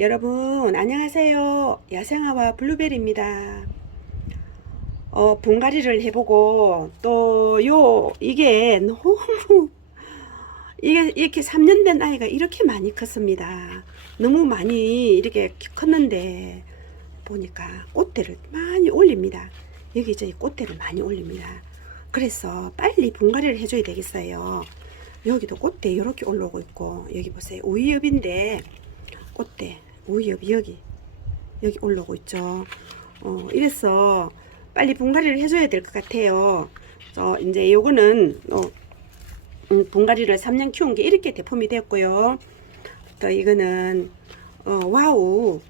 여러분 안녕하세요. 야생아와 블루베리입니다. 어 분갈이를 해보고 또 요 이게 너무 이게 이렇게 3년 된 아이가 이렇게 많이 컸습니다. 너무 많이 이렇게 컸는데 보니까 꽃대를 많이 올립니다. 여기 이제 꽃대를 많이 올립니다. 그래서 빨리 분갈이를 해줘야 되겠어요. 여기도 꽃대 이렇게 올라오고 있고 여기 보세요. 우이엽인데 꽃대 우이엽이 여기. 여기 올라오고 있죠. 어 이래서 빨리 분갈이를 해줘야 될 것 같아요. 어 이제 요거는 어, 음, 분갈이를 3년 키운 게 이렇게 대품이 되었고요. 또 이거는 어, 와우.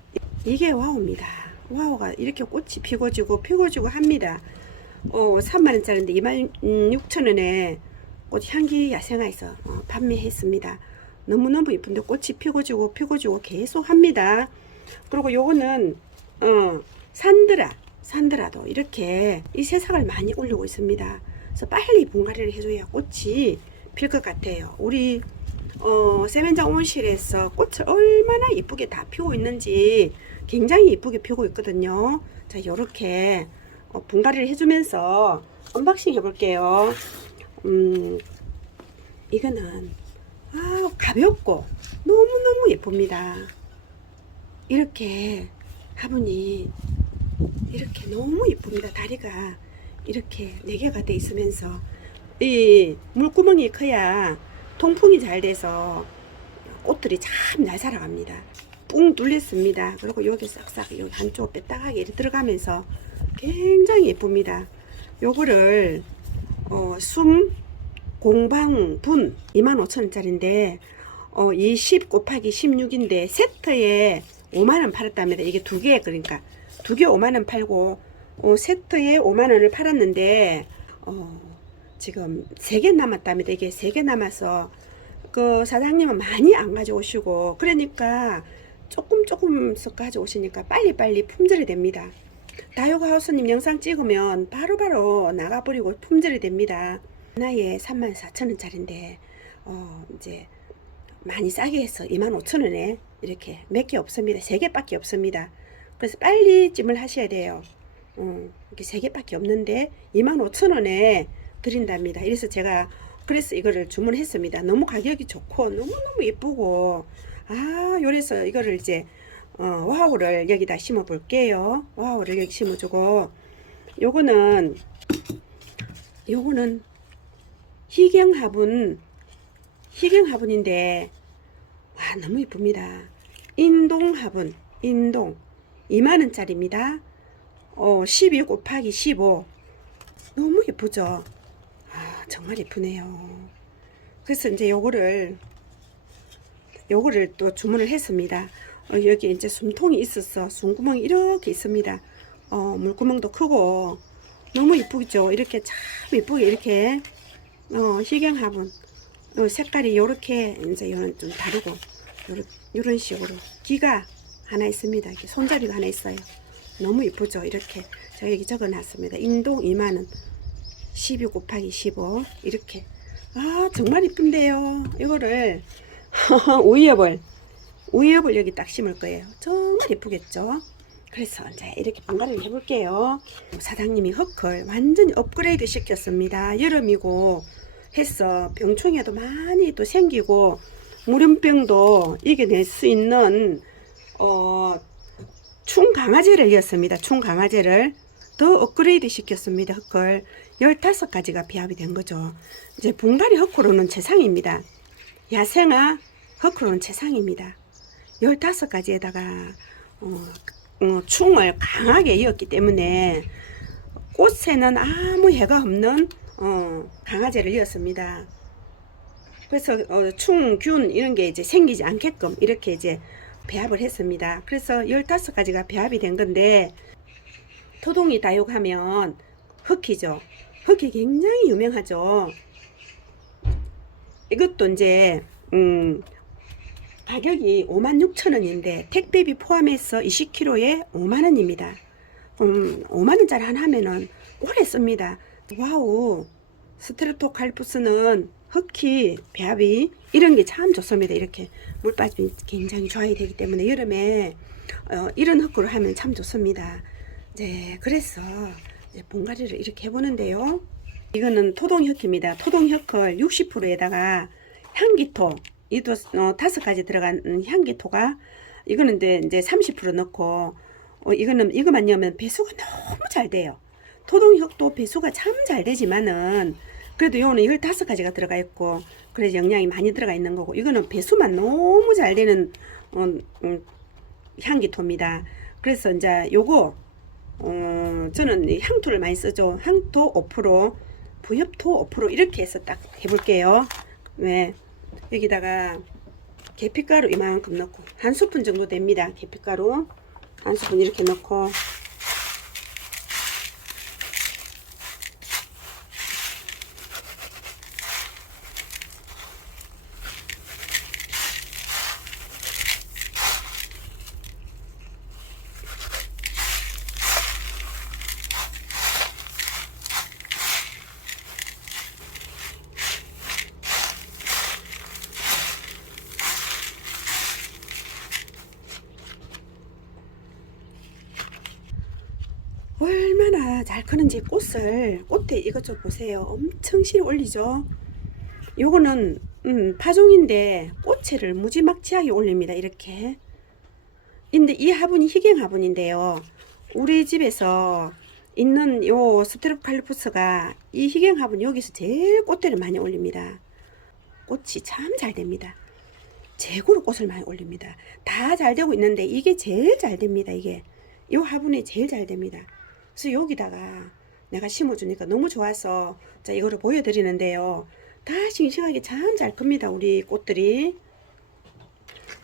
이게 와우입니다. 와우가 이렇게 꽃이 피고 지고 피고 지고 합니다. 어 3만원짜리인데 26,000원에 꽃 향기 야생화에서 어, 판매했습니다. 너무너무 이쁜데 꽃이 피고 지고 피고 지고 계속 합니다. 그리고 요거는 어, 산드라 산드라도 이렇게 이 세상을 많이 올리고 있습니다. 그래서 빨리 분갈이를 해줘야 꽃이 필 것 같아요. 우리 어, 세면장 온실에서 꽃을 얼마나 이쁘게 다 피고 있는지 굉장히 이쁘게 피고 있거든요. 자, 요렇게 어, 분갈이를 해주면서 언박싱 해볼게요. 음, 이거는 아, 가볍고 너무너무 예쁩니다. 이렇게 화분이 이렇게 너무 예쁩니다. 다리가 이렇게 네 개가 돼 있으면서 이 물구멍이 커야 통풍이 잘 돼서 꽃들이 참 잘 살아갑니다. 뿡 뚫렸습니다. 그리고 여기 싹싹 여기 한쪽 빼딱하게 들어가면서 굉장히 예쁩니다. 요거를 어, 숨 공방분 25,000원짜리인데 어, 20 곱하기 16인데 세트에 5만원 팔았답니다. 이게 두 개 그러니까 두 개 5만원 팔고 어, 세트에 5만원을 팔았는데 어, 지금 세 개 남았답니다. 이게 세 개 남아서 그 사장님은 많이 안 가져오시고 그러니까 조금 조금씩 가져오시니까 빨리빨리 품절이 됩니다. 다요가 하우스님 영상 찍으면 바로 바로 나가버리고 품절이 됩니다. 하나에 34,000원짜리인데 어 이제 많이 싸게 해서 25,000원에 이렇게 몇 개 없습니다. 세 개밖에 없습니다. 그래서 빨리 찜을 하셔야 돼요. 음, 이렇게 세 개밖에 없는데 25,000원에 드린답니다. 이래서 제가 그래서 이거를 주문했습니다. 너무 가격이 좋고 너무너무 예쁘고 아 요래서 이거를 이제 어, 와우를 여기다 심어 볼게요. 와우를 여기 심어주고 요거는 요거는 희경 화분 희경 화분인데 와 너무 이쁩니다. 인동 화분 인동 2만원짜리입니다. 어, 12 곱하기 15 너무 예쁘죠? 아 정말 예쁘네요. 그래서 이제 요거를 요거를 또 주문을 했습니다. 어, 여기 이제 숨통이 있어서 숨구멍이 이렇게 있습니다. 어, 물구멍도 크고 너무 이쁘죠? 이렇게 참 이쁘게 이렇게 어, 희경 화분 어, 색깔이 요렇게 이제 요런 좀 다르고 요런, 요런 식으로 기가 하나 있습니다. 이렇게 손잡이가 하나 있어요. 너무 이쁘죠? 이렇게 제가 여기 적어 놨습니다. 인동 2만원 12 곱하기 15 이렇게 아 정말 이쁜데요. 이거를 오이엽을 오이엽을 여기 딱 심을 거예요. 정말 예쁘겠죠? 그래서 이제 이렇게 분갈이를 해볼게요. 사장님이 헛걸 완전히 업그레이드 시켰습니다. 여름이고 해서 병충해도 많이 또 생기고 물염병도 이겨낼 수 있는 어, 충 강화제를 이었습니다. 충 강화제를 더 업그레이드 시켰습니다. 헛걸 15가지가 비합이 된 거죠. 이제 분갈이 헛걸로는 최상입니다. 야생화 헛걸로는 최상입니다. 15가지에다가 어, 어, 충을 강하게 이었기 때문에 꽃에는 아무 해가 없는 어, 강화제를 이었습니다. 그래서 어, 충균 이런 게 이제 생기지 않게끔 이렇게 이제 배합을 했습니다. 그래서 15가지가 배합이 된 건데 토동이 다육하면 흑희죠. 흑희 굉장히 유명하죠. 이것도 이제 음, 가격이 56,000원인데 택배비 포함해서 20kg에 5만원입니다. 음, 5만원짜리 하나 하면은 오래 씁니다. 와우 스트레토칼푸스는 흑희, 배합이 이런 게 참 좋습니다. 이렇게 물 빠짐이 굉장히 좋아야 되기 때문에 여름에 어, 이런 흙으로 하면 참 좋습니다. 네, 그래서 이제 봉가리를 이렇게 해보는데요. 이거는 토동혁입니다. 토동혁을 60%에다가 향기토, 이도 어, 다섯 가지 들어간 음, 향기토가 이거는 이제, 이제 30% 넣고 어, 이거는 이거만 넣으면 배수가 너무 잘 돼요. 토동혁도 배수가 참 잘 되지만은 그래도 요거는 15가지가 들어가 있고 그래서 영양이 많이 들어가 있는 거고 이거는 배수만 너무 잘 되는 어, 음, 향기토입니다. 그래서 이제 요거 어, 저는 이 향토를 많이 쓰죠. 향토 5%, 부엽토 5% 이렇게 해서 딱 해볼게요. 왜 여기다가 계피가루 이만큼 넣고 한 스푼 정도 됩니다. 계피가루 한 스푼 이렇게 넣고 잘 크는지 꽃을 꽃에 이것 좀 보세요. 엄청 실 올리죠. 요거는 음, 파종인데 꽃을 무지막지하게 올립니다. 이렇게. 근데 이 화분이 희경 화분인데요. 우리 집에서 있는 요 스테로칼리푸스가 이 희경 화분 여기서 제일 꽃대를 많이 올립니다. 꽃이 참 잘 됩니다. 최고로 꽃을 많이 올립니다. 다 잘 되고 있는데 이게 제일 잘 됩니다. 이게 이 화분이 제일 잘 됩니다. 그래서 여기다가 내가 심어주니까 너무 좋아서 자 이거를 보여드리는데요. 다 싱싱하게 참 잘 큽니다. 우리 꽃들이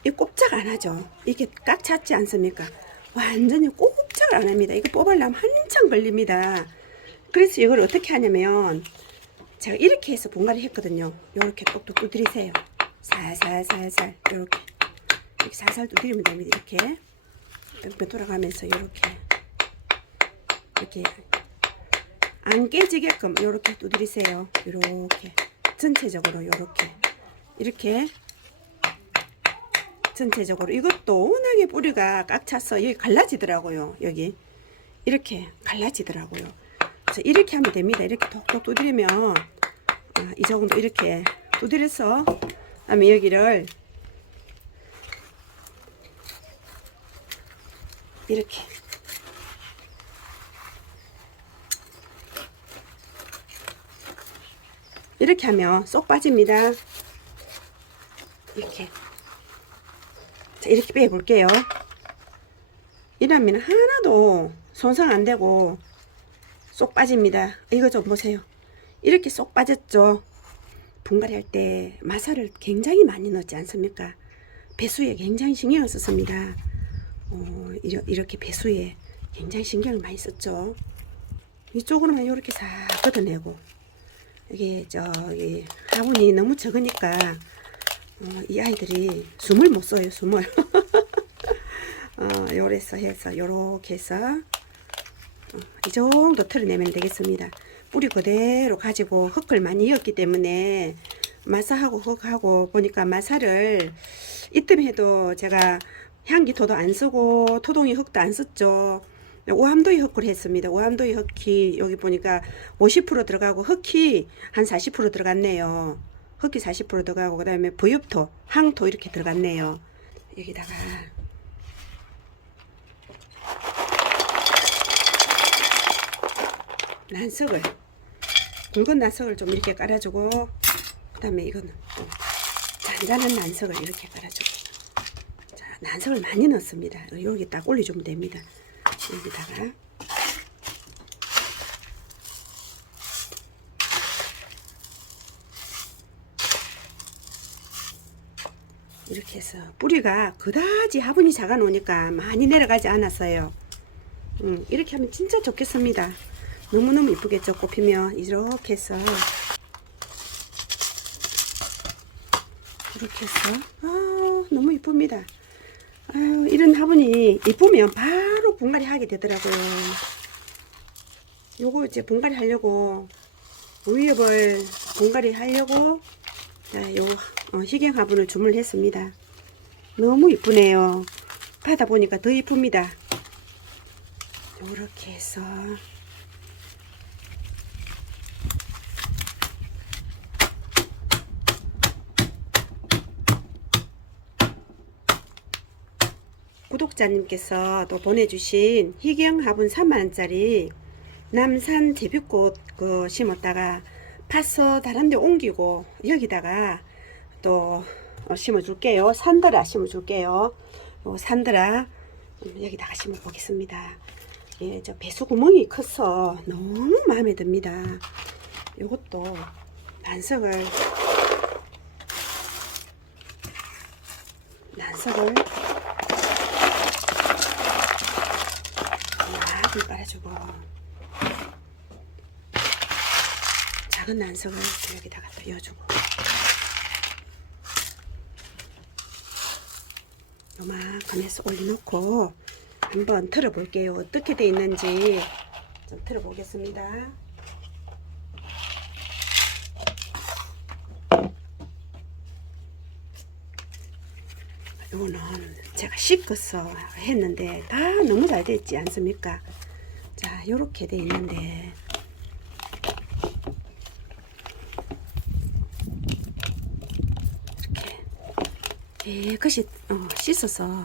이 꼼짝 안 하죠. 이게 깍 찼지 않습니까? 완전히 꼼짝을 안 합니다. 이거 뽑으려면 한참 걸립니다. 그래서 이걸 어떻게 하냐면 제가 이렇게 해서 분갈이 했거든요. 이렇게 똑똑 두드리세요. 살살살살 이렇게 이렇게 살살 두드리면 됩니다. 이렇게 이렇게 돌아가면서 이렇게 이렇게 안 깨지게끔 이렇게 두드리세요. 이렇게 전체적으로 이렇게 이렇게 전체적으로 이것도 워낙에 뿌리가 꽉 차서 여기 갈라지더라고요. 여기 이렇게 갈라지더라고요. 그래서 이렇게 하면 됩니다. 이렇게 톡톡 두드리면 아, 이 정도 이렇게 두드려서 그다음에 여기를 이렇게 이렇게 하면 쏙 빠집니다. 이렇게 자, 이렇게 빼볼게요. 이러면 하나도 손상 안 되고 쏙 빠집니다. 이거 좀 보세요. 이렇게 쏙 빠졌죠. 분갈이 할 때 마사를 굉장히 많이 넣지 않습니까? 배수에 굉장히 신경을 썼습니다. 어, 이렇게 배수에 굉장히 신경을 많이 썼죠. 이쪽으로만 이렇게 싹 걷어내고 이게 저기 화분이 너무 적으니까 어, 이 아이들이 숨을 못 써요 숨을. 어, 요래서 해서 요렇게 해서 어, 이 정도 털어내면 되겠습니다. 뿌리 그대로 가지고 흙을 많이 이었기 때문에 마사하고 흙하고 보니까 마사를 이쯤 해도 제가 향기토도 안 쓰고 토동이 흙도 안 썼죠 오함도이 흙을 했습니다. 오함도이 흙이 여기 보니까 50% 들어가고 흙이 한40% 들어갔네요. 흙이 40% 들어가고 그 다음에 부엽토, 항토 이렇게 들어갔네요. 여기다가 난석을 굵은 난석을 좀 이렇게 깔아주고 그 다음에 이거는 또 잔잔한 난석을 이렇게 깔아주고 자 난석을 많이 넣습니다. 여기 딱 올려주면 됩니다. 여기다가 이렇게 해서 뿌리가 그다지 화분이 작아 놓으니까 많이 내려가지 않았어요. 음, 이렇게 하면 진짜 좋겠습니다. 너무너무 이쁘겠죠? 꽃피면 이렇게 해서 이렇게 해서 아 너무 이쁩니다. 아유, 이런 화분이 이쁘면 바로 분갈이 하게 되더라고요. 요거 이제 분갈이 하려고 우엽을 분갈이 하려고 자, 요 어, 희경 화분을 주문했습니다. 너무 이쁘네요. 받아 보니까 더 이쁩니다. 요렇게 해서 구독자님께서 또 보내주신 희경 화분 3만원짜리 남산 제비꽃 그 심었다가 파서 다른 데 옮기고 여기다가 또 어, 심어줄게요. 산드라 심어줄게요. 음, 여기다가 심어보겠습니다. 예, 저 배수 구멍이 커서 너무 마음에 듭니다. 요것도 난석을 난석을 빨아주고 작은 난석을 여기다가 또 넣어주고. 요만큼 해서 올려놓고 한번 틀어볼게요. 어떻게 돼 있는지 좀 틀어보겠습니다. 요거는 제가 씻어서 했는데 다 너무 잘 됐지 않습니까? 자 요렇게 돼 있는데 이렇게 깨끗이 어, 씻어서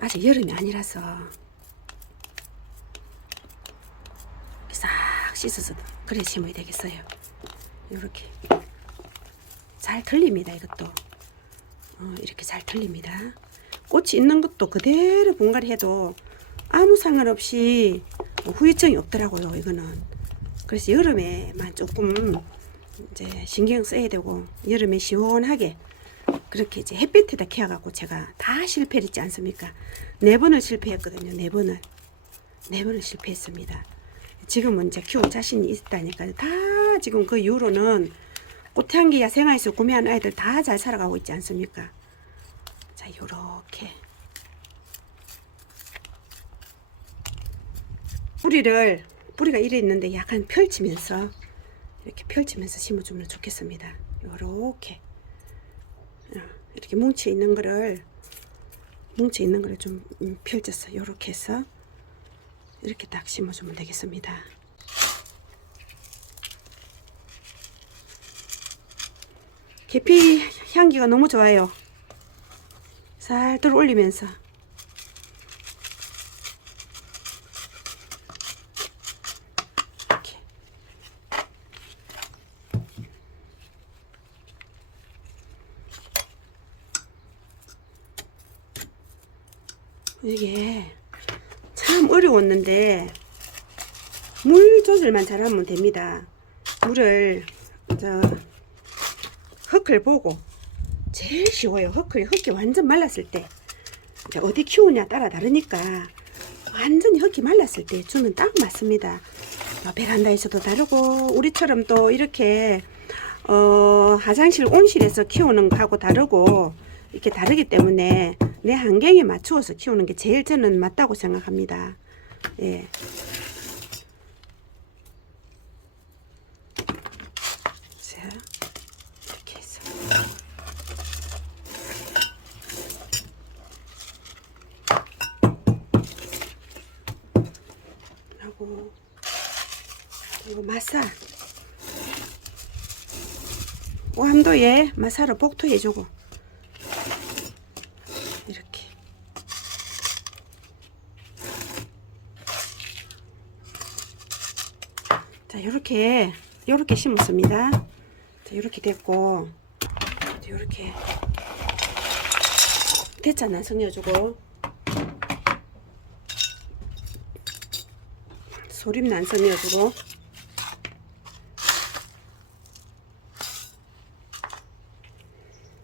아직 여름이 아니라서 싹 씻어서 그래 심어야 되겠어요. 이렇게. 잘 틀립니다 이것도. 어, 이렇게 잘 틀립니다. 꽃이 있는 것도 그대로 분갈이해도 아무 상관없이 후유증이 없더라고요 이거는. 그래서 여름에만 조금 이제 신경 써야 되고 여름에 시원하게 그렇게 이제 햇빛에다 키워갖고 제가 다 실패했지 않습니까? 네 번을 실패했거든요. 네 번을 네 번을 실패했습니다. 지금은 이제 키울 자신이 있다니까 다 지금 그 이후로는 꽃향기 야 생화에서 구매한 아이들 다 잘 살아가고 있지 않습니까? 자, 요렇게 뿌리를 뿌리가 이래 있는데 약간 펼치면서 이렇게 펼치면서 심어주면 좋겠습니다. 요렇게 어, 이렇게 뭉쳐 있는 거를 뭉쳐 있는 거를 좀 음, 펼쳐서 요렇게 해서 이렇게 딱 심어주면 되겠습니다. 계피 향기가 너무 좋아요. 살들 올리면서 이게 참 어려웠는데 물 조절만 잘하면 됩니다. 물을 저 흙을 보고 제일 쉬워요. 흙이 흙이 완전 말랐을 때 어디 키우냐 따라 다르니까 완전히 흙이 말랐을 때 주면 딱 맞습니다. 뭐 베란다에서도 다르고 우리처럼 또 이렇게 어, 화장실 온실에서 키우는 거하고 다르고 이렇게 다르기 때문에 내 환경에 맞추어서 키우는 게 제일 저는 맞다고 생각합니다. 예. 자, 이렇게 해서. 그리고 마사. 오함도에 마사로 복토해주고. 이렇게. 자, 요렇게, 요렇게 심었습니다. 자, 요렇게 됐고, 자, 요렇게. 됐잖아, 성녀주고. 소림 난성녀주고.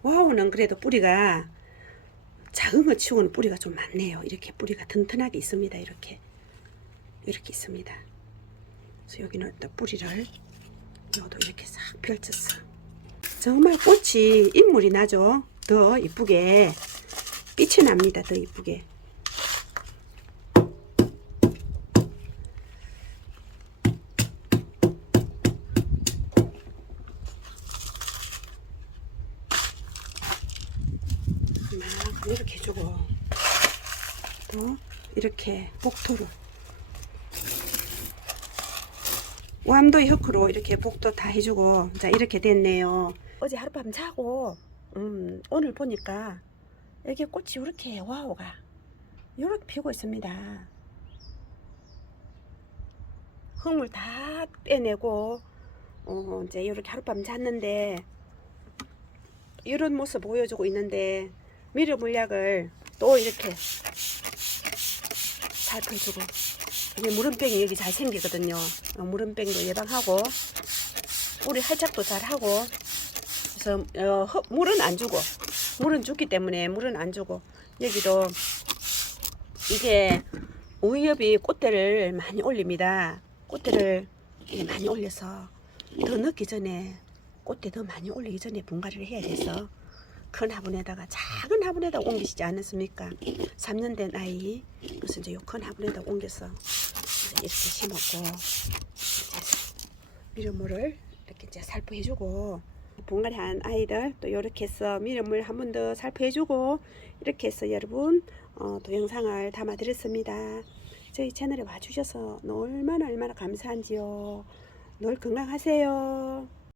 와우는 그래도 뿌리가 작은 거 치고는 뿌리가 좀 많네요. 이렇게 뿌리가 튼튼하게 있습니다. 이렇게 이렇게 있습니다. 그래서 여기는 일단 뿌리를 요도 이렇게 싹 펼쳤어. 정말 꽃이 인물이 나죠. 더 이쁘게 빛이 납니다. 더 이쁘게. 이렇게 해주고 또 이렇게 복토를 로 완도의 흙으로 이렇게 복도 다 해주고 자 이렇게 됐네요. 어제 하룻밤 자고 음, 오늘 보니까 여기 꽃이 이렇게 와우가 이렇게 피고 있습니다. 흙물 다 빼내고 어, 이제 이렇게 하룻밤 잤는데 이런 모습 보여주고 있는데 미려 물약을 또 이렇게 살펴주고 이게 무름병이 여기 잘 생기거든요. 어, 무름병도 예방하고 우리 활착도 잘 하고 그래서 어, 허- 물은 안 주고 물은 죽기 때문에 물은 안 주고 여기도 이게 오이엽이 꽃대를 많이 올립니다. 꽃대를 많이 올려서 더 넣기 전에 꽃대 더 많이 올리기 전에 분갈이를 해야 돼서 큰 화분에다가 작은 화분에다 옮기시지 않았습니까? 3년 된 아이 그래서 이제 요 큰 화분에다 옮겨서 이렇게 심었고 이제 미련물을 이렇게 이제 살포해주고 분갈이한 아이들 또 이렇게 해서 미련물 한번 더 살포해주고 이렇게 해서 여러분 어, 또 영상을 담아드렸습니다. 저희 채널에 와주셔서 얼마나 얼마나 감사한지요. 늘 건강하세요.